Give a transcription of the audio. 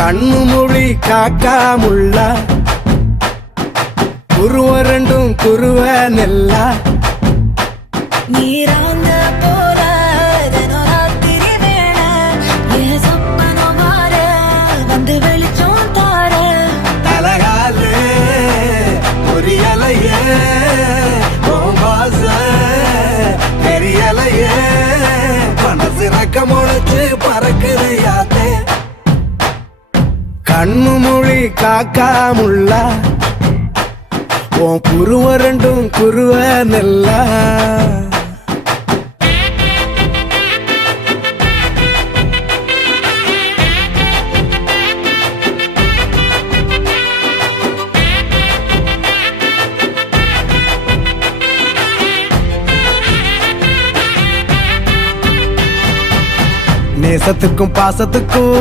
கண்ணு மொழி காக்காமுள்ள குருவ ரெண்டும் குருவ நெல்லா நீராங்க போல ராத்திரி வேண என் சொப்பனம் மாற வந்து வெளிச்சம் தார தலகாலே பொரியலையே வாச பெரியலையே மனசு ரக்க முளைச்சு பறக்குது யாத்தே கண்ணு மொழி காக்காமுள்ள உன் குருவ ரெண்டும் குருவ நெல்லா நேசத்துக்கும் பாசத்துக்கும்